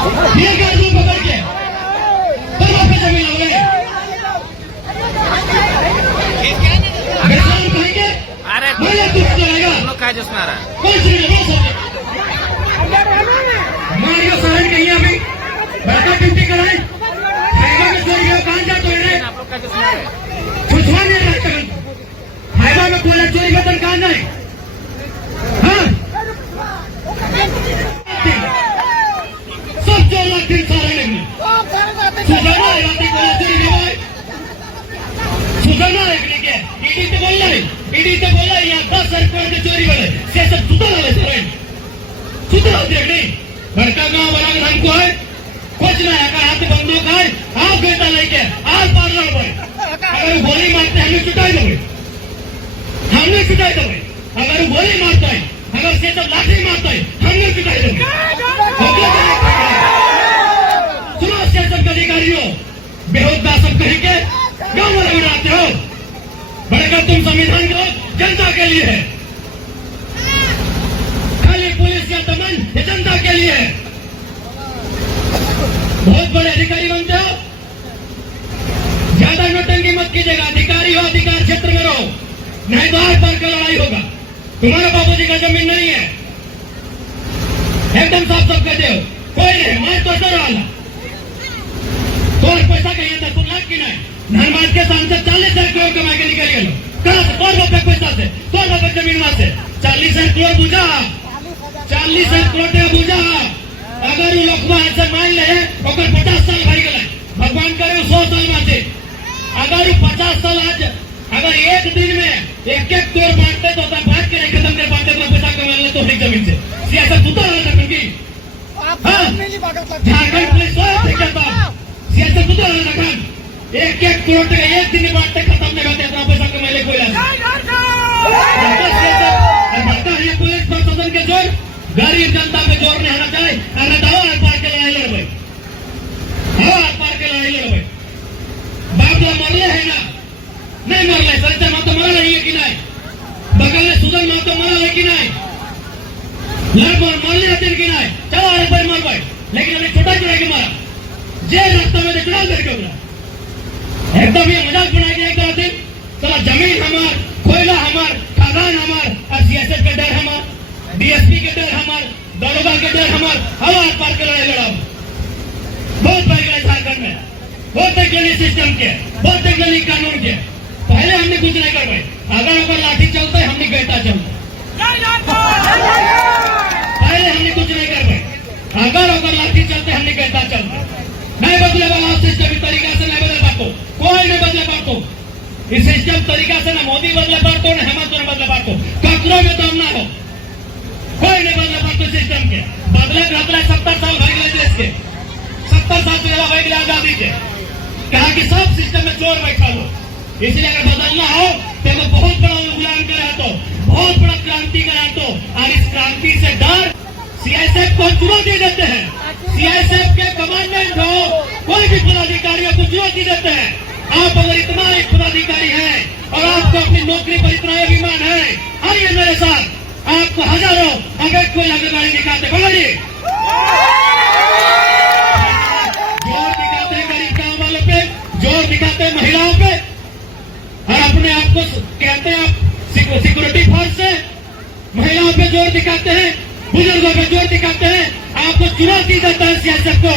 ये गाड़ियों को पकड़ के तब पे जमीन लगाए कहेंगे अरे मुझे दुख लगाएगा लोग काय जिसमें आ रहा है कौन सी मारियो सहन कहीं अभी बड़का ड्यूटी कराए हाईवा में चोरी हो कहाँ जा तो आप लोग काय जिसमें आ रहे हैं छुछवा नहीं रहता हाईवा में कोयला चोरी का कहाँ जाए हाँ सब 4 लाख दिन सारे लगने सुधारना है रात कोयला चोरी नहीं सुधारना है के ईडी तो बोल रहा है यहाँ 10 करोड़ के चोरी वाले से सब सुधार वाले सर सुधार देखने भड़का गाँव बना हमको है कुछ ना है हाथ बंदूक है आप बेटा लेके आज पार लड़ गए अगर गोली मारते हमें चुटाई दोगे हमने चुटाई दोगे अगर गोली मारता है अगर से तो लाठी मारता है हमने चुटाई दोगे सुनो शासन के अधिकारियों बेहोदा सब कहेंगे गाँव वाले बनाते हो बड़का तुम संविधान के जनता के लिए है खाली पुलिस या दमन ये जनता के लिए है बहुत बड़े अधिकारी बनते हो ज्यादा नौटंकी मत कीजिएगा अधिकारी हो अधिकार क्षेत्र में रहो नहीं तो आज पर लड़ाई होगा तुम्हारे बाबूजी का जमीन नहीं है एकदम साफ साफ कहते हो कोई नहीं मार तो डर वाला तो पैसा कहिए 10 लाख की नहीं धनबाद के सांसद 40,000 करोड़ कमा के निकल गए कहाँ से कौन रुपए पैसा से कौन रुपए जमीन वहां से 40,000 करोड़ बुझा 40,000 करोड़ का बुझा अगर वो लोग ऐसे मान ले और 50 साल भर गए भगवान करे 100 साल में से अगर 50 साल आज अगर एक दिन में एक करोड़ बांटते तो बांट के नहीं खत्म कर पाते तो पैसा कमा ले तो जमीन से सियासत सुधार होता क्योंकि झारखंड पुलिस सियासत सुधार होता खान एक करोड़ का एक दिन में बांटते खत्म नहीं करते इतना पैसा कमा ले कोई बढ़ता है पुलिस प्रशासन के जोर गरीब जनता पे जोर नहीं होना चाहिए अरे दवा पार के लड़ाई लड़ भाई हवा पार के लड़ाई लड़ भाई बाबला मरले है ना नहीं मरले सच्चा माँ तो मरा नहीं है कि नहीं बगल में सुधन माँ तो मरा है कि नहीं लड़कोर मरले रहते कि नहीं चलो अरे पर मर भाई लेकिन अभी छोटा चुरा के मारा जे रास्ता में चुनाव करके बोला एकदम ये मजाक बना के एकदम दिन चला जमीन हमार कोयला हमार खादान हमार और सियासत का डर हमार डीएसपी के डर हमार दरोगा के डर हमार हवा पार के लड़ाई लड़ा बहुत बढ़ गए झारखंड में बहुत वैज्ञानिक सिस्टम के बहुत वैज्ञानिक कानून के पहले हमने कुछ नहीं कर पाए अगर लाठी चलता है हमने गहता चलता पहले हमने कुछ नहीं कर पाए अगर लाठी चलते हमने गहता चलता नहीं बदले वाला सिस्टम इस तरीका से नहीं बदल पातो कोई नहीं बदले पातो इस सिस्टम तरीका से ना मोदी बदले पातो ना हेमंत ने बदले पातो ककरों में दम ना हो कोई नहीं बदले पातो सिस्टम के बदले 70 साल भाग गए देश के 70 साल से भाग गए आजादी के कहा कि सब सिस्टम में चोर बैठा लो इसलिए अगर बदलना हो तो बहुत बड़ा योगदान करा तो बहुत बड़ा क्रांति करा तो और इस क्रांति से डर सीआईएसएफ को चुनौती देते हैं सीआईएसएफ के कमांडेंट हो कोई भी पदाधिकारियों को चुनौती देते हैं आप अगर इतना एक पदाधिकारी है और आपको अपनी नौकरी पर इतना अभिमान है आइए मेरे साथ आपको हजारों अगर कोई आगे गाड़ी दिखाते बोलिए जोर दिखाते हैं गरीब गांव वालों पे जोर दिखाते हैं महिलाओं पे और अपने आप को कहते हैं आप सिक्योरिटी फोर्स से महिलाओं पे जोर दिखाते हैं बुजुर्गों पे जोर दिखाते हैं आपको चुनौती देता है सियासत को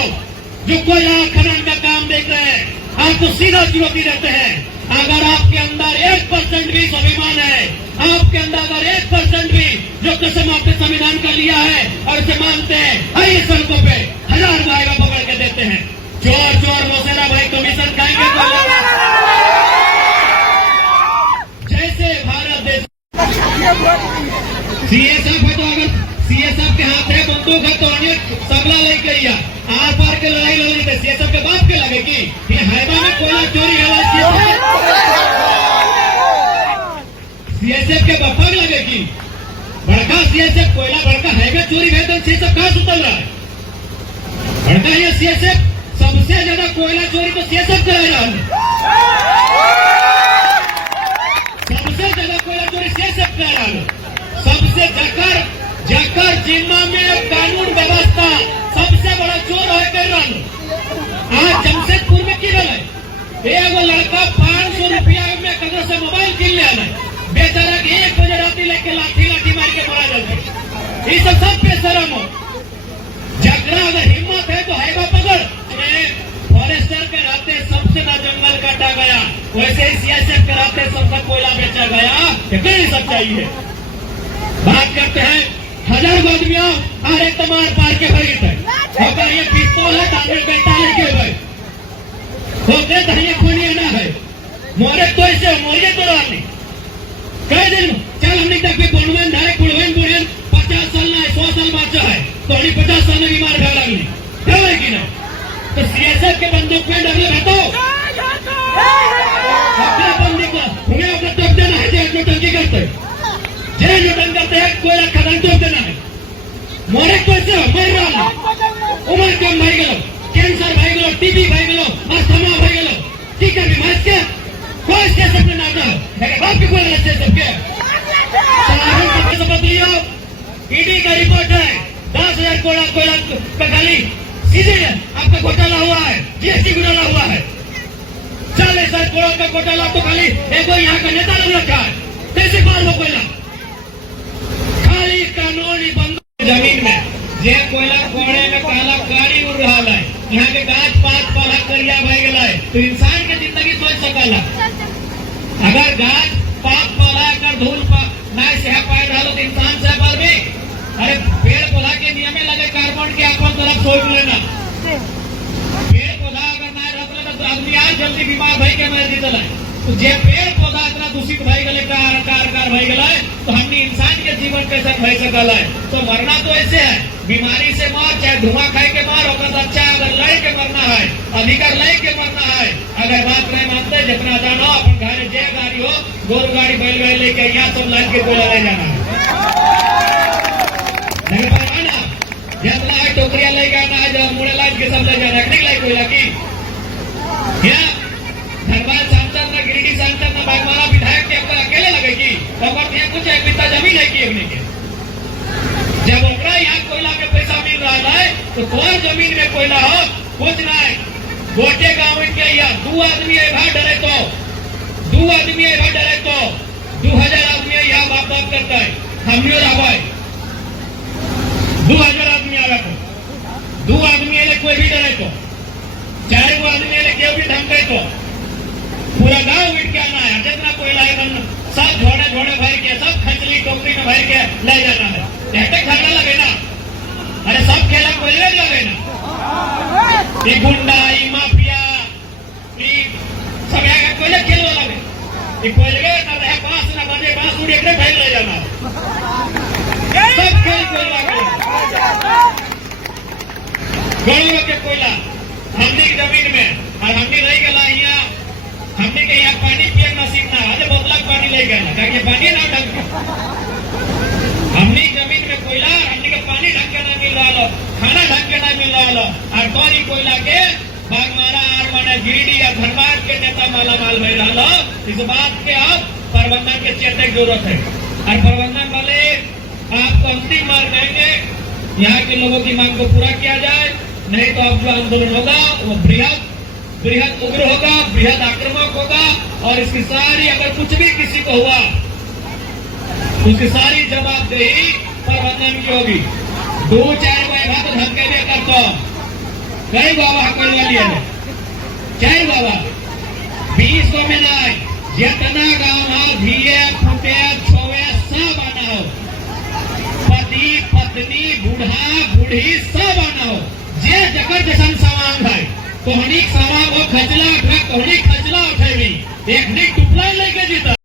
जो कोई खनन का काम देख रहे हैं आपको सीधा चुनौती देते हैं अगर आपके अंदर 1% भी स्वाभिमान है आपके अंदर अगर 1% भी जो कसम आपने संविधान का लिया है और उसे मानते हैं आइए सड़कों पे 1000 भाईगा पकड़ के देते हैं चोर चोर मोसेरा भाई कमीशन खाएंगे जैसे भारत देश सीएसएफ है तो अगर सीएसएफ के हाथ है बंदूक है तो अनेक सबला लेके आइया आर पार के लड़ाई लड़ने थे सीएसएफ के बाप के लगे कि ये हाईवा में कोयला चोरी है सीएसएफ के बापा के लगे कि बड़का सीएसएफ कोयला बड़का हाईवे चोरी है तो सीएसएफ कहां सुतल रहा है बड़का ये सीएसएफ सबसे ज्यादा कोयला चोरी तो सीएसएफ कर रहा है सबसे ज्यादा कोयला चोरी सीएसएफ कर रहा है सबसे जकर जिम्मा में कानून व्यवस्था सबसे बड़ा चोर है आज जमशेदपुर में की रहा एगो लड़का 500 रुपया में कदर से मोबाइल किन ले आना बेचारा के 1 बजे राती लेके लाठी मार के मारा जाता ये सब बेशरम हो। झगड़ा अगर हिम्मत है तो हैगा पकड़। फॉरेस्टर के रहते सबसे ना जंगल काटा गया वैसे ही सीएसएफ के रहते सबका कोयला बेचा गया कितनी सच्चाई है। बात करते हैं 1000 आदमियों अरे तमार पार के खरीद है अगर ये पिस्तौल है ताले बेटा लेके भाई होते धनिया खोनिया ना है मोरे तो ऐसे मोरे तो रानी कह दिन चल हमने तक भी बोलवेन धारे कुड़वेन बुढ़ेन 50 साल ना 100 साल बाचा है तो अभी 50 साल में बीमार भर लगनी क्या है कि ना तो सीएसएफ के बंदूक में डरले रहतो अपने बंदी को उन्हें अपना टोप देना है जो टंकी करते जे जो टंकी करते हैं कोयला खदान टोप देना है मोरे को ऐसे मर रहा उम्र कम भाई गलो कैंसर भाई गलो टीबी भाई गलो अस्थमा भाई गलो ठीक है बीमार के कोई स्टेशन में ना जाओ मेरे बाप की कोई स्टेशन के समझ लियो ईडी का रिपोर्ट है 10,000 कोयला का खाली सीधे आपका घोटाला हुआ है जीएसटी घोटाला हुआ है 40,000 करोड़ का घोटाला तो खाली एक यहाँ का नेता लोग रखा है कैसे पार हो कोयला खाली कानूनी बंद जमीन में जे कोयला कोड़े में काला कारी उड़ रहा है यहाँ के गाछ पात पौधा करिया भय गया है तो इंसान की जिंदगी सोच सकला अगर गाछ पात पौधा कर धूल ना सह पाए रहा तो इंसान सह पार भी अरे पेड़ पौधा के नियम लगे कार्बन के अपन तरफ सोच लेना पेड़ पौधा अगर ना रख तो आदमी आज जल्दी बीमार भाई के मर जीतल है तो जे पेड़ पौधा इतना दूषित भाई गले कार भाई गला है तो हमने इंसान के जीवन कैसे भाई सकल है तो मरना तो ऐसे है बीमारी से मार चाहे धुआं खाए के मार होकर अच्छा अगर लड़ के मरना है अधिकार लड़ के मरना है अगर बात नहीं मानते जितना जानो अपन घर जे गाड़ी हो गोरु गाड़ी बैल लेके यहाँ सब लाइन के कोयला ले जाना है ना जितना है टोकरिया ले जाना है जब मुड़े लाइन के सब ले जाना है लाई कोयला की धनबाद सांसद ने गिरिडीह सांसद ने बागमारा विधायक के अंदर अकेले लगेगी अगर यहाँ कुछ एक बिस्ता जमीन है की के जब ओकरा यहाँ कोयला के पैसा मिल रहा है तो तोर जमीन में कोयला हो कुछ ना है गोटे गाँव के यहाँ 2 आदमी डरे तो 2 आदमी डरे तो 2000 आदमी यहाँ बाप बाप करता है हम 2000 आदमी आवे तो 2 आदमी कोई भी डरे तो 4 आदमी केव भी धमके तो पूरा गांव उठ के आना है जितना कोयला है सब झोड़े भर के सब खचली टोकरी में भर के ले जाना है झगड़ा लगे ना अरे सब खेला कोयले लगे ना ये गुंडा ये माफिया ये सब यहाँ कोयले खेल लगे ये कोयले ना रहे बांस ना बने बांस उड़े के फैल ले जाना सब खेल कोयला गौरव के कोयला हमने की जमीन में और हमने रह गया यहाँ हमने के यहाँ पानी पिए ना सीखना अरे बोतला पानी ले गया ताकि पानी ना ढंग हमने जमीन में कोयला हमने के पानी ढंग के ना मिल रहा खाना ढंग के ना मिल रहा और तोरी कोयला के बागमारा और माने गिरिडीह या धनबाद के नेता माला माल मिल रहा इस बात के अब प्रबंधन के चेतने की जरूरत है और प्रबंधन वाले आपको अंतिम मार्ग देंगे यहाँ के लोगों की मांग को पूरा किया जाए नहीं तो अब जो आंदोलन होगा वो बृहद उग्र होगा बृहद आक्रामक होगा और इसकी सारी अगर कुछ भी किसी को हुआ उसकी सारी जवाबदेही प्रबंधन की होगी 2-4 महीना तो धमके भी करता कई बाबा कर लिया कई बाबा 20 को में नहीं जितना गाँव हो धिये फूटे छोवे सब आना हो पति पत्नी बूढ़ा बूढ़ी सब आना हो जे जगह जैसन सामान है कोहनी सामान को खचला उठा कोहनी खचला उठेगी एक टुकड़ा लेके जीता